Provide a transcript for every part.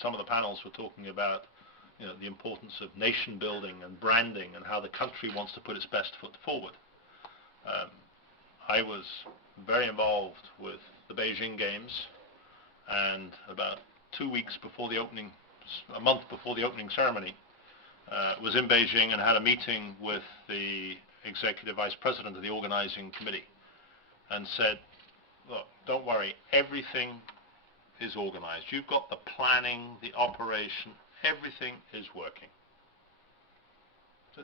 some of the panels were talking about, the importance of nation building and branding and how the country wants to put its best foot forward. I was very involved with the Beijing Games, and about 2 weeks before the opening, a month before the opening ceremony, was in Beijing and had a meeting with the executive vice president of the organizing committee and said, look, don't worry, everything is organized. You've got the planning, the operation, everything is working. So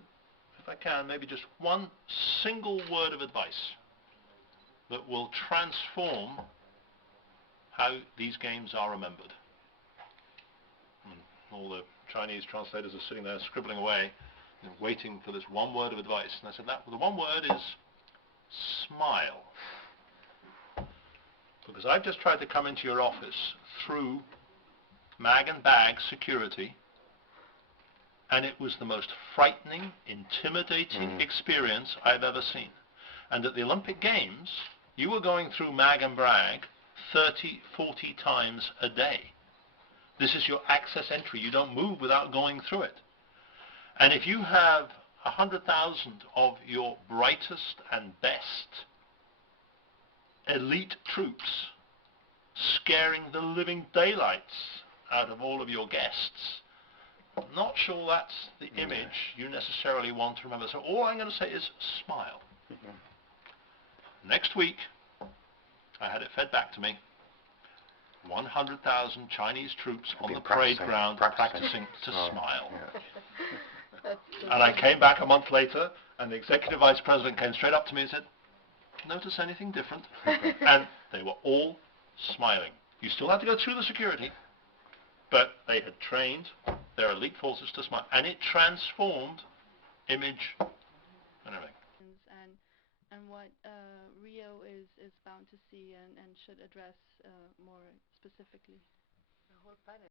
if I can, maybe just one single word of advice that will transform how these games are remembered. And all the Chinese translators are sitting there scribbling away, waiting for this one word of advice. And I said, the one word is smile. Because I've just tried to come into your office through mag and bag security, and it was the most frightening, intimidating experience I've ever seen. And at the Olympic Games, you were going through mag and bag 30, 40 times a day. This is your access entry. You don't move without going through it. And if you have 100,000 of your brightest and best elite troops scaring the living daylights out of all of your guests, I'm not sure that's the image you necessarily want to remember. So all I'm going to say is smile. Next week, I had it fed back to me, 100,000 Chinese troops on the parade ground practicing to smile. And I came back a month later, and the executive vice president came straight up to me and said, notice anything different? And they were all smiling. You still had to go through the security, but they had trained their elite forces to smile, and it transformed image and everything. And what Rio is bound to see and should address more specifically.